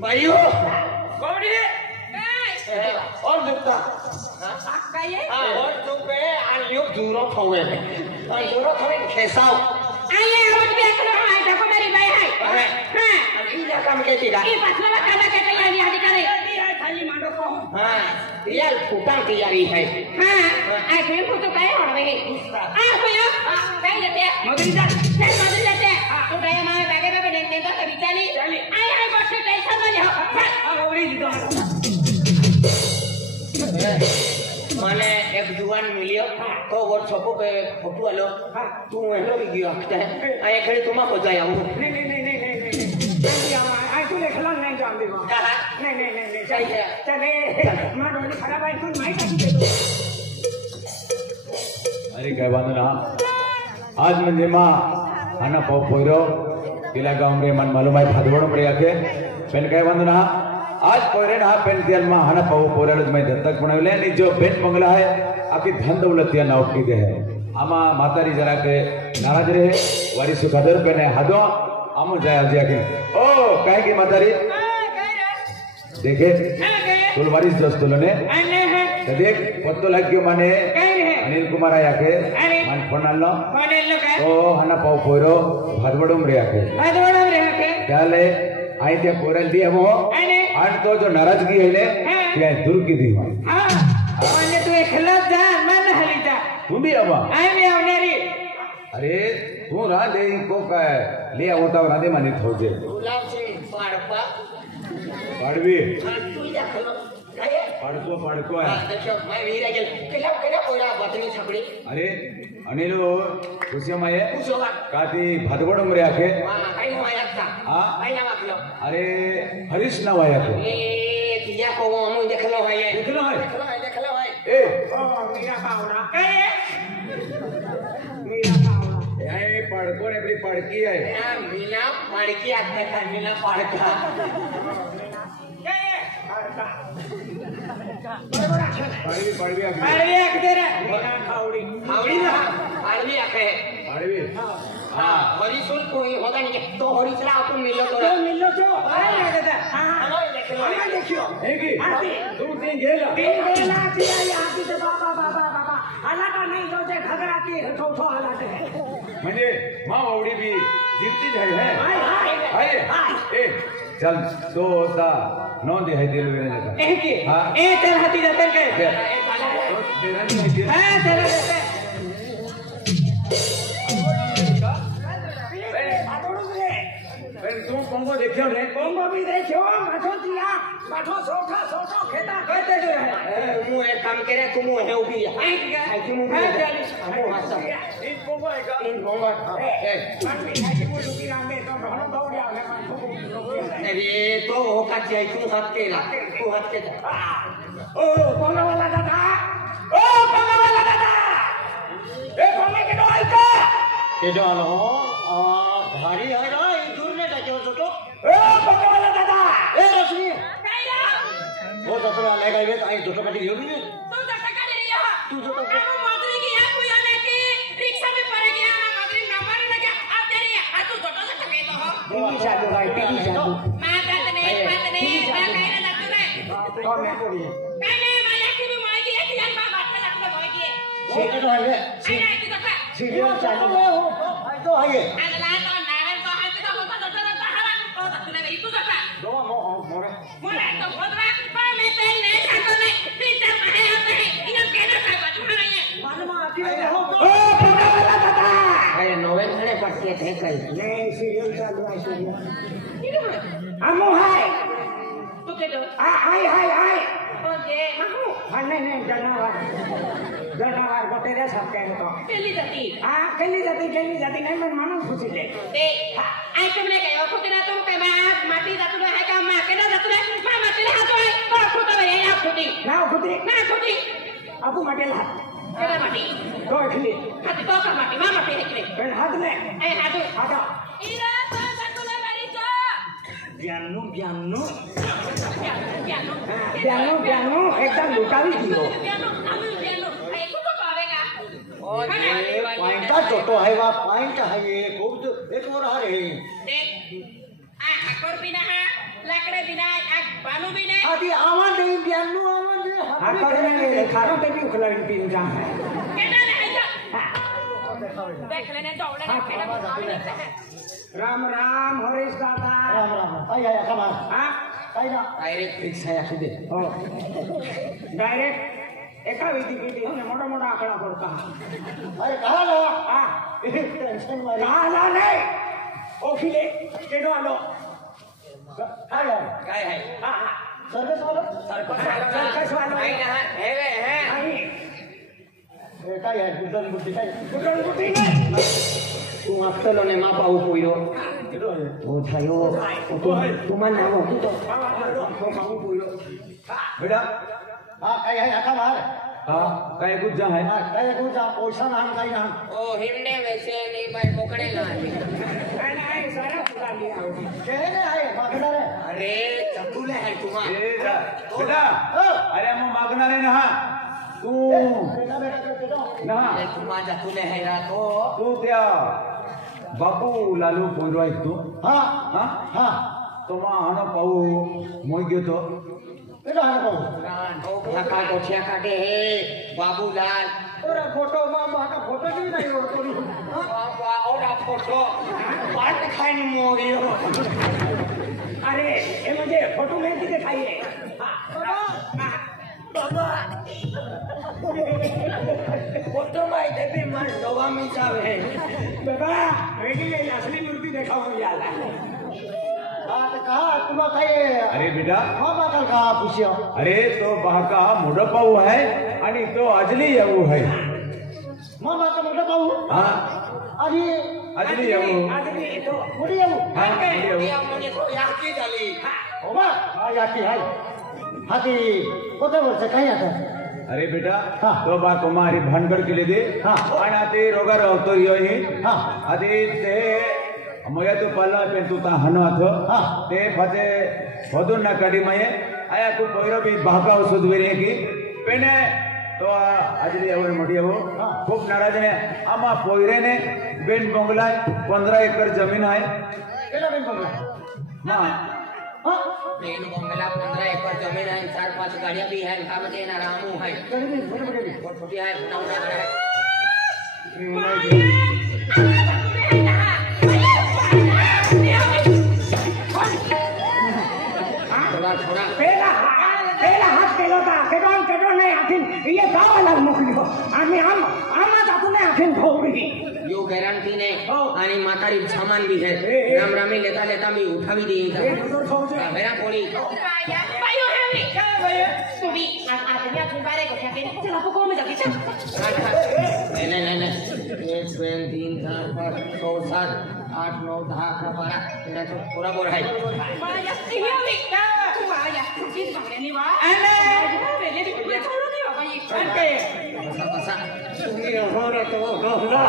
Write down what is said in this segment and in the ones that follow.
भाइयों और दुखता और दुखे आलियो दूरो थोवे और दूरो थोवे खेसाओ आये और देख लो आई देखो मेरी भाई है हां ये काम के तीरा ये पछला काला के तैयारी हदी करे खाली मांडो को हां ये फुटान तैयारी है हां आई फिर तो काय हो रहे आ भैया काय लेते मदरी लेते तो काय मारे बैगे पे देंगे तो कभी चली आई बस टेंशन में हो औरी जी माने एक जुआन मिलियो तो वो छपो पे फोटो आलो तू हेलो भी गयो आए खड़ी तुमा को जाया हूं नहीं आई तू देखला नहीं जान दे नहीं चाहिए चले मां डोली खराब है तू नहीं काटी दे अरे काय बांधना आज म्हणजे मा आना पोयरो तिला गांव रे मन मालूम आहे भादवण पडे आके पेन काय बांधना आज पोरे ना पेन दियल मा हना पाव पोराल मैं दत्तक बनावले आणि जो पेन मंगला है आकी धन दौलत या नाव की दे है आमा मातारी जरा के नाराज रहे वारी सुखादर पेने हादो आम जाय आज आके ओ काय की मातारी देखे तुल वारिस दोस्तोलने देख पत्तो लाग्यो माने अनिल कुमार आके मन फोन आलो ओ हना पाव पोरो भादवडम रे आके त्याले आई त्या पोरल दी हो आणि तो जो नाराजगी है ने त्या दूर की दी हां माने तू एकला जा मन हली जा तू भी आवा आई भी आवणारी अरे तू रा दे को काय ले आवता राधे माने खोजे गुलाब सिंह पाड़पा पाड़वी तू या खलो काय पाड़को है देखो मैं वीरा गेल केला कोरा बतनी छपड़ी अरे अनिलो खुशिया माये कुसोगा काती भादवडम रे आके हां काय नाव आहे आता हां काय नाव आपलं अरे हरीश नाव आहे आके ए तिया को हम देखलो है ये देखलो है ए मीरा पावड़ा मीरा पावड़ा ए पाड़को ने अपनी पाड़की है मीना पाड़की आते का मीना पाड़का पाड़वी आके रे खावड़ी ना पाड़वी आके पाड़वी हां हरिशुल कोई होगा नहीं तो हरिशला अपन मिलो तो अरे दादा हां देखियो है की तू तीन गेला तिया यहाँ की तो बाबा आला का नहीं जो जे घगरा की ठो आला ते म्हणजे मां आवडी भी जीवती है हाय ए चल दो होता नौ दे है दिल में जाता ए की ए तेरा हाथी जाते के तेरा नहीं है दिल हां तेरा जाते तू कोंगो देखियो रे कोंगो भी देखियो माठो सोठा खेता कहते जो है मु एक काम करे तुम है उभी है तुम उभी हम हासा इन कोंगो है का इन कोंगो ए माठी है कि वो लुकी रामे तो घणो दौड़िया है माठो अरे तो होका चाहिए तू हाथ के ओ कोंगो वाला दादा ए कोंगो के दो आइका के डालो भारी है ना दूर ने जाओ छोटो ए कोंगो वाला दादा ए रश्मि वो तो अपना लेगा ये आई छोटो काटी दियो नहीं तू जटा का दे रही है तू छोटो हम मादरी की यहाँ कोई आने की रिक्शा में पड़ेगी हम मादरी नंबर लगा आप दे रही है तू छोटा सा टके तो हो टीवी चालू भाई टीवी चालू माता ने मैं कहना लगता है तो मैं को भी कहने माया की भी माई की एक यार मां बात में लगता भाई की ठीक तो है आई की तो सीरियल चालू तो है ये अगला तो नारन तो है तो होता तो हरा तो तूने मेरी तू जटा दो मोरे तो बोलवा पर मैं तेल नहीं खाता नहीं पिज्जा है आते हैं इन्हें कहना है बचपन में ये मालूम आती है ओ पक्का वाला दादा अरे नोवेल खड़े पड़ते थे कल नहीं सीरियल चालू है सीरियल हमो हाय तू के दो हाय ओके हमो नहीं जानवर बतेरे सब कह तो केली जाती नहीं मैं मानो खुशी ले आई तुमने कहो खुदा तुम के बाद माटी जातु है का मां के ना जातु है मां माटी ले हाथ है तो खुदा रे आप खुदी ना खुदी अबू माटी ला Kita mati. Kau ini. Hati kau kan mati, mama mati ini. Ben hati le. Aduh. Ada. Ira, satu lagi Marisa. Bianu. Piano. Bianu. Ekdam luka ni dia. Piano. Ayo ikut kau apa enggak? Oh, ये point छोटो है वा point है ये खूब तो एक और आ रहे Dek. Akor bina ha, lakre bina, balu bina. आदि आवाज नहीं बियानु आवाज Hakar ni खारों पे भी उखलाइन पिंजang है. Kena nak aja. Dek lene dong lene kena betul ni. Ram Harish दादा. राम राम आया कमा हाँ आई ना डायरेक्ट फिक्स है आखिर हो डायरेक्ट एका विधि होने मोटा आंकड़ा पड़ता है अरे कहा लो हाँ टेंशन वाली कहा नहीं ओ फिले केडो आलो आया काय है हाँ सर्विस वाला सर्कस वाला नहीं ना है वे है नहीं काय है गुड्डन गुड्डी काय गुटन गुटी नहीं तू अक्सलो ने मा पाऊ पोइरो ओ थायो तू मन ना हो तू तो पाऊ पोइरो बेटा हां काय है आका मार हाँ काय कुछ जा है हां काय को जा पैसा नाम काय नाम ओ हिमने वैसे नहीं भाई पकड़े ना नहीं सारा पूरा लिया कहने आए मागना रे अरे चतुले है तुम्हारा बेटा अरे हम मागना रे ना तू बेटा बेटा ना अरे तुम्हारा चतुले है ना तो तू त्या बापू लालू पोइरो आहे तू हां हाँ हां तो मा आना पाऊ मोई गयो तो बेटा हां को काका गोठिया काटे है बाबूलाल और फोटो मामा का फोटो भी नहीं हो तो बाबा ओरा फोटो पाट खाने मोरियो अरे ये मुझे फोटो में दिखाइए बाबा फोटो में देवी मन डोवा में जावे बाबा रेडी है असली मूर्ति देखा हो यार हां तो कहा तुम काय अरे बेटा मामा का कहा पूछियो अरे तो बाका मोठा पाऊ है आणि तो अजली येऊ है मामा का मोठा भाऊ हाँ अरे अजली येऊ आदमी तो मुड़ी येऊ हाँ येऊ या मुझे तो याकी झाली ओबा हां याकी हाय हाती कोणत्या वर्ष काय आता अरे बेटा हाँ. तो बा कुमारी भानगड केले दे हाँ. आणि ते रोगा रावतो ही हां आधी ते मया तो पाला पे तू ता हनवाथ हाँ. ते फते होदून ना काढी मये आया तू पोयरो बी भाका सुधवेरी की पेने तो आजली एवढे मोठी हो हाँ. खूप नाराज ने आमा पोयरेने बेन बंगला 15 एकर जमीन आहे केला बेन बंगला हाँ हां बेन बंगला 15 एकड़ जमीन है 4-5 गाड़ियां भी है घर में ना रामू है गरीबी बड़े बहुत छोटी है छोटा है थोड़ा पहला हाथ केलो था केडो नहीं आखिन ये गावाला मोकली हो आम्ही आम्हा जातून आखिन ठोकली यो गारंटी ने आणि मातारी सामान भी है राम रामी लेता मी उठावी दी मेरा कोड़ी Bayu Harry. Tumi, आदमी अपने बारे को क्या कहने? चला पको में जाके चल. नहीं 1 2 3 4 5 6 7 8 9 10 12 ये तो पूरा बोरा है Maya, iya wi. Tu Maya, किस बारे नहीं वा? अरे पहले भी कोई छोड़ो नहीं बाबा ये. अरे बसा तुम्ही हो रे तो गोला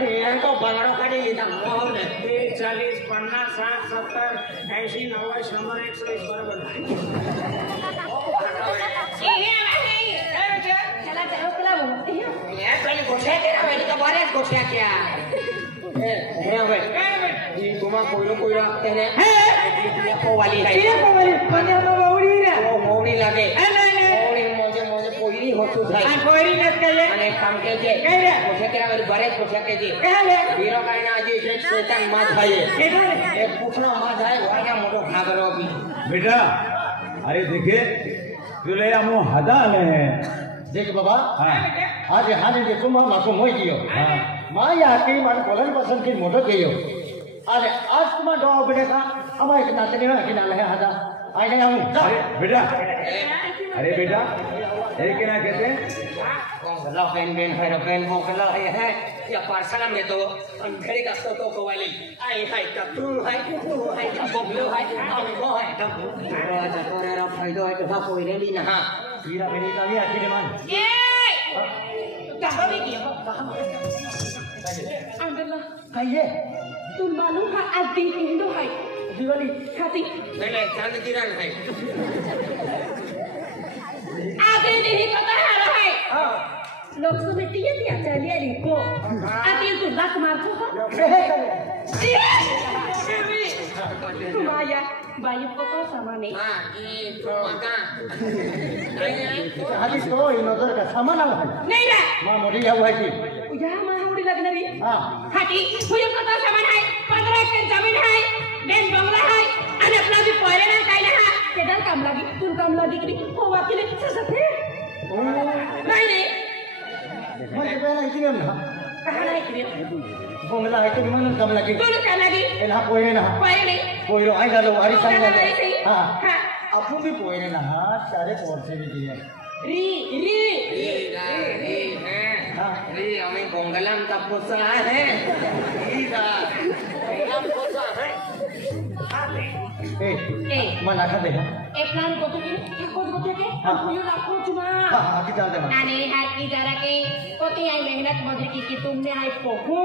ये तो बाजारों का नहीं था मोहन ने 40 50 60 70 80 90 100 120 बराबर Iya mana? चला चलो केला बोल. ये पहले गोठे तेरा वेली का बारे गोठे क्या ए भाई ये तुम्हारा कोइरो तेरे ये को वाली है ये कोई पन्ने में बावड़ी रे वो मोड़ी लागे नहीं मोड़ी मोजे कोइरी होतु थाई आ कोई न कहे અને કામ કે છે કઈ પૂછે કે હવે બરે પૂછે કે છે कहले હીરો કાઈ ના જે છે શેતાન માં થાય केडो रे એક પૂછનો માં થાય વાયા મોટો ખાગરો બી बेटा अरे देखे तुले हम हदा आले हैं देख बाबा हाँ आज हाने दे तुम माको मोई दियो हाँ माया की मन कोलन पसंद की मोटो गयो अरे आज तुम दो बड़े का हम एक नातनी है कि नाल है हदा आने हम अरे बेटा एक ना कहते कोंगला पेन है कोंगला है या पार्सल में तो अंधेरी का तो को वाली आई है का तू है का बोलो है हमको है का राजा तोरा फायदा है का कोई रे भी ना हीरा मेरी का भी आखिर मान Ye. कहाँ में किया अंदर कहिए तुम मालूम है आज दिन हिंदू है दिवाली खाती नहीं चांद किरण है आगे नहीं पता है रहा है लोग समेटिए दिया चलिए लिखो आगे तू लाख मार को तुम आया बाई को तो सामान है हां ये चोगा आदि तो इन नजर का सामान आला नहीं रे मां मोटी जाऊ है की या मां होड़ी लगनरी हां हाटी तुझे को तो सामान है 15 एकड़ जमीन है बेन बंगला है आणि अपना भी पहिले ना काय ना केदार काम लगी तुम काम लगी कि हो वाकिले ससे नहीं रे म्हणजे पहिला इथे ना कहां है कि बंगला आहे की म्हणून काम लागे तुला काय लगी एला पोहे ना पहिले पोहे आई झालो वारी सांग हां हां आपण भी पोहे ना चारे पोरसे भी दिए री है री हमें बंगलाम का पोसा है ईदा बंगलाम पोसा है ए मला खा दे ए प्लान को तो के यो लाखों चुमा हां की जान दे नाने हार की जरा के कोती आई मेहनत मजूरी की तुमने आई पोहू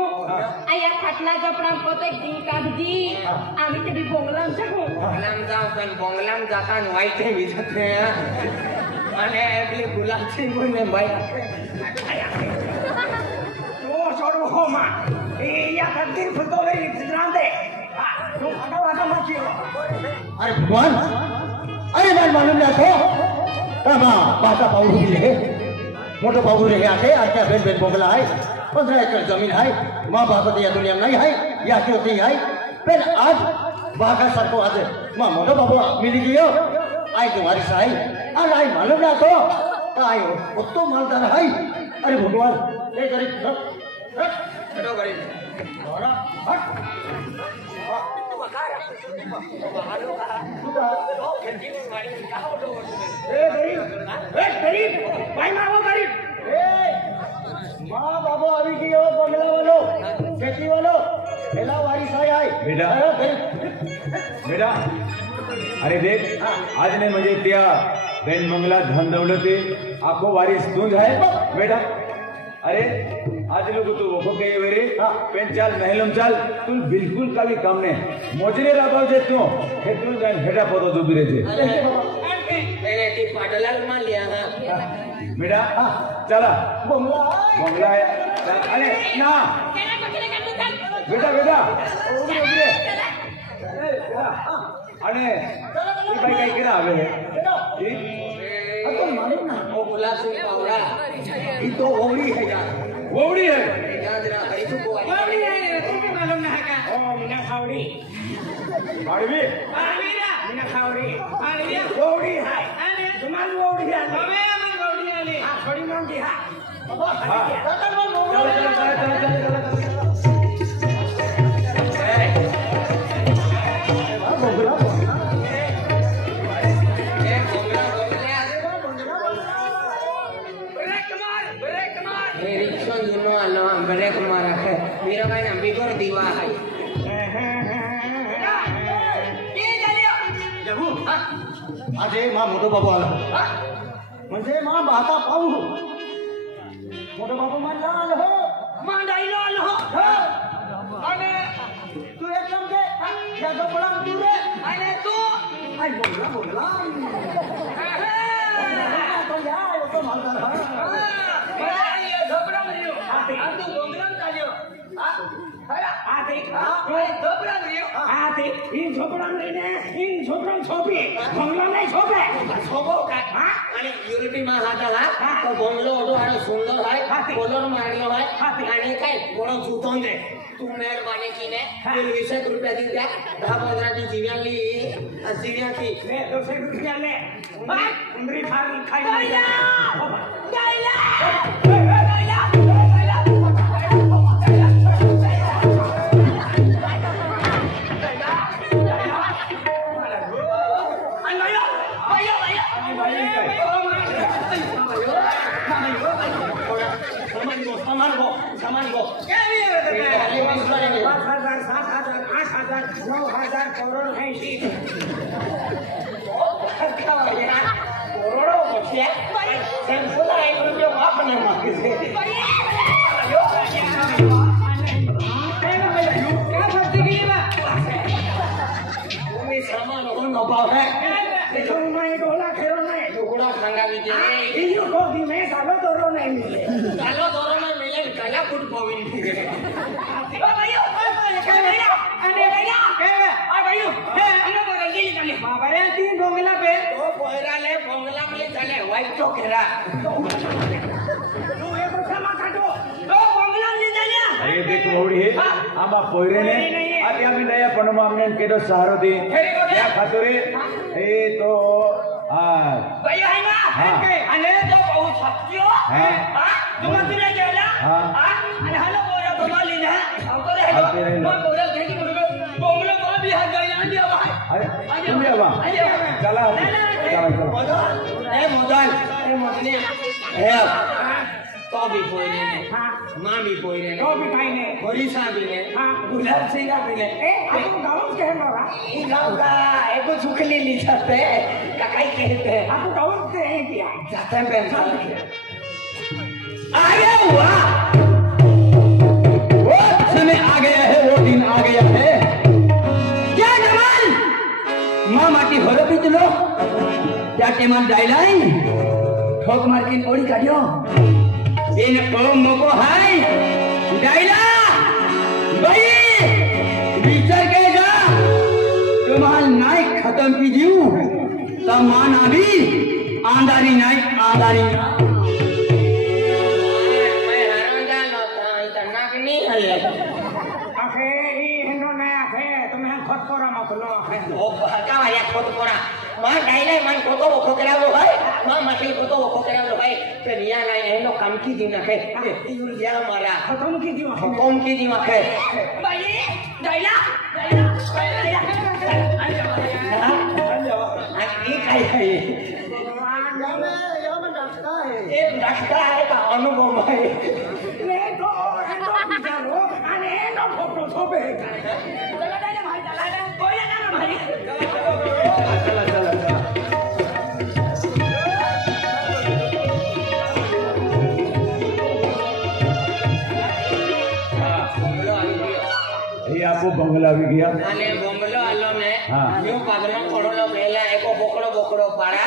आया खटला कपड़ा कोते दी कागजी आम्ही ते भी बोंगलाम जाऊ बंगलाम जाऊ पण बंगलाम जाता वाईट है विजते અને એટલે ગુલાબજી મને ભાઈ तो छोड़ो हो मां ये या दिन फुटो ले इतना दे हां तो हटा मत कियो अरे भगवान अरे मैं मालूम ना तो कमा बाता पाऊ ले मोटो पाऊ रे आके आके बेन बेन बंगला है 15 एकड़ जमीन है मां बाप दिया दुनिया में नहीं है या क्यों थी है फिर आज बागा सर को आज मां मोटो बाबू मिल गयो आई तुम्हारी सहाय और आई मालूम ना तो आई वो तो मालदार है अरे भगवान ये गरीब છોડો કરી और हट गरीब भाई मारो गरीब माँ बाबू अभी की हो बंगला वालो खेती वालो एला वारी साई आई बेटा बेटा अरे देख आज ने मुझे दिया बेन मंगला धन दौलती आपको वारिस तू है बेटा अरे आज लोग तू वो कहे मेरे पेन चाल महलम चाल तू बिल्कुल का भी काम नहीं मोजरे लगाओ जे तू हे तू जान हेडा पदो जो बिरे जे मैंने ती पाटलाल मान लिया ना बेटा चला बंगला मंगला है अरे ना बेटा बेटा उबरे उबरे अरे ये भाई काय करा आवे अपन मालूम ना वो गुलाब सिंह पावड़ा ये तो ओवड़ी है यार ओवड़ी है याद रहा हरी तो को आई ओवड़ी है तुम्हें मालूम ना है का ओ मीना खावड़ी मारवी मीना खावड़ी ओवड़ी है तुम्हारी ओवड़ी है हमें मन ओवड़ी है हां थोड़ी मोंडी है ब्रेक मारा है मेरा भाई ना बिगड़ दीवा है अरे माँ मोटो बाबू आला म्हणजे माँ बाता पाऊ मोटो बाबू मान लाल हो मां डाइलो हो अरे तू एक काम दे या तो बड़ा तू रे अरे तू आई बोला तो यार ये तो मालदार है ये झोपड़ा मरियो हम तो बोंगलाम चालियो आते झोपड़ा मरियो आते इन झोपड़ा ने इन झोपड़ा छोपी बंगला नहीं छोपे छोबो का आणि युनिटी मा हाताला तो बंगलो ओडो आणि सुंदर आहे कलर मारलो आहे आणि काय बडो जुतोन दे तू मेहरबानी कीने 20 रुपया दी द्या 10-15 दी जीव्याली जीव्याची ले 200 रुपया ले उंदरी खाई गाइला सामान को क्या भी है 5,000 7,000 8,000 9,000 करोड़ है सी करोड़ों बच्चे संपूर्ण 1 रुपया वापस ना माके से तुम्ही सामान हो न पाव है टुकड़ा खांगा भी कालो दोरो नहीं मिले कला कुट पविन बोंगला में चले वाइट तो केरा अरे देख मोड़ी है आमा पोयरे ने आज आम्ही नया पणमा आमने केदो सहारो दी या खातोरे ए तो भाई है ना अने तो बहुत सच्चियो हां तुम तिने गेला अने हलो बोरा बमाली ना हम तो रे मैं बोरा देखी बोंगला को भी हाथ गई आंधी अब अरे तुम भी आवा चला ए मोदन ए तो भी पोयरे ने मां भी पोयरे ने तो भी खाई ने होरीसा भी ने गुलाब सिंह भी ने आपको गांव के है ना ई गांव का एको सुखली ली जाते काकाई कहते हैं आपको गांव के है क्या जाते हैं पेंशन अरे वाह वो समय आ गया है वो दिन आ गया है क्या जमाल मामा की होरो पितलो क्या टेमन डाइलाई ठोक मार के ओड़ी काढियो इन ओम मको हाय डाइला भाई विचार के जा तुम्हार नाई खत्म की दियो तब मान अभी आंधारी नाई आंधारी मैं हरांगा नता इतना नहीं है आखे ई हिंदो ने आखे तुम्हें खुद कोरा मतलो आखे ओ का या खुद कोरा मां डाइले मन को तो वो करा लो भाई मां मछली को तो वो करा लो भाई पेनिया ना है नो काम की दिन है या मारा खत्म की दियो कौन की दिन है भाई डाइला ये काय है ये डॉक्टर है का अनुभव है ले तो हिंदो बिचारो अने नो फोटो छोबे चला डाइला भाई चला कोई ना भाई आपको बंगला भी गया અને બોંગલો આલો ને હા. યો પાગલો પડોલો પહેલા એકો બોકડો પાડા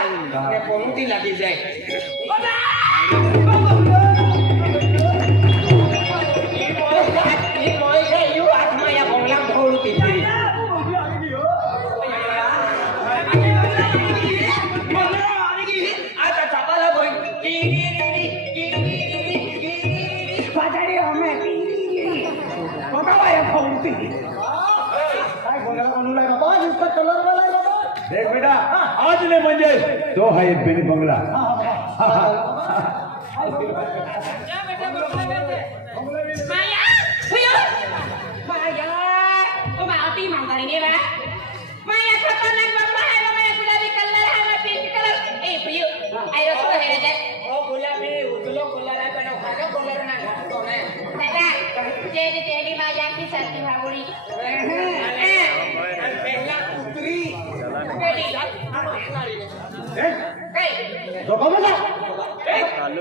ને પોનુતી લાગી જાય ઈ મોય છે યો હાથમાં યા બોંગલા ધોળતી ફરી આ તો ચાપાલા બોય बाजारी हमें बताओ ये खौती काय बोला अनुलाई बाबा इसका कलर वाला है बाबा देख बेटा आज ने म्हणजे तो है बिन बंगला Maya, Huyo, Maya, kau mau ti mang kali ni ba? Maya kata nak bapa hai, Maya gulabi color hai, Maya pink color. Huyo, ayo tu hai dah. ઓ ગુલાબી ઉજલો કલર આ પેલો ખાજો કલર ના ઘાટો ને Dah, jadi Maya ki satu haburi. પહેલા ઉતરી Hey, तो कौन सा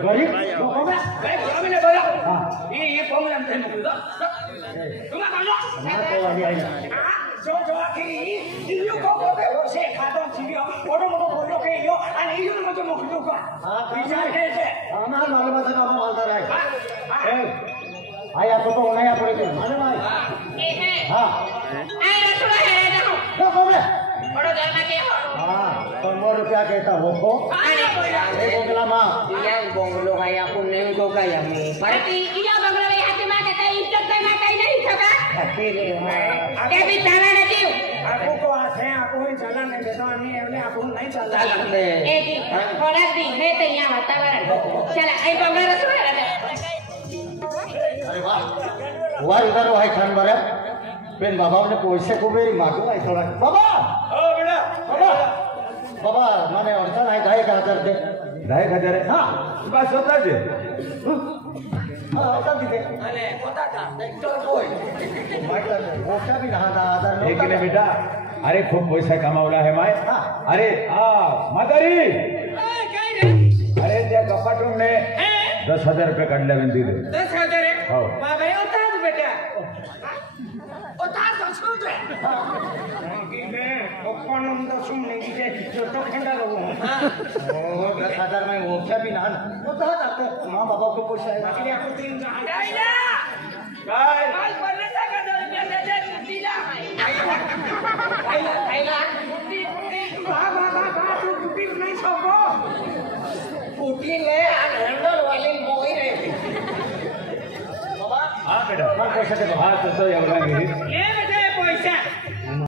गरीब तो कौन सा काय बोला मैंने बोला ये बोंगला में मुकुदा तुम बोलो तो वाली आई जो आखिर ये को से खादो जीवियो ओडो मोडो बोलो के यो आणि यो मतो मोकलो का विचार कैसे हमारा मालूम है काम मालता रहा है आया तो नया पड़े मालूम है eh, हां ayo tu hai dah. तो कौन है Odo jangan ke ho. हां 15 रुपया कहता वो को Ani, ए बोला मां yang bonglo kaya aku nengko kaya mi berarti iya bangla wei hati mah kata internet kai mah kai nahi thoka. tapi le hai Dia bicara na diu. आपको को आथे आपको ही चला नहीं देता नहीं हमने आपको नहीं चला salah deh Eh, di, थोड़ा दिन है तो यहाँ वातावरण. चला, आई बंगला रसोई ada. अरे वाह वाह इधर भाई खान बारे पेन बाबा ने पैसे को मेरी मांगो आई थोड़ा बाबा ओ बेटा बाबा बाबा माने अड़चन है 10,000 दे 10,000 हां बस होता जे हां तब दे અને પોતા તા ટ્રેક્ટર બોય मतलब ओसा भी रहा था आदर एक ने बेटा अरे खूब पैसा कमावला है माय अरे मातारी अरे त्या कपाटून ने 10,000 रुपये काढल्या विनंती दे 10,000 आहे हो. बाबा होतात बेटा होतात सुद्धा ओपन सुमने की तो खंडा लो ओ 10,000 में ओख्या भी ना होता आपको माँ बाबा को पैसा है बाकी आपको 3 जायला काय माल पडला का दे दिला आईला बाबा तू कुटी नाही सोको कुटी ले हँडल वाली मोही रे बाबा हा बेटा पैसा दे हा तसं एवढा घे ले बेटा पैसा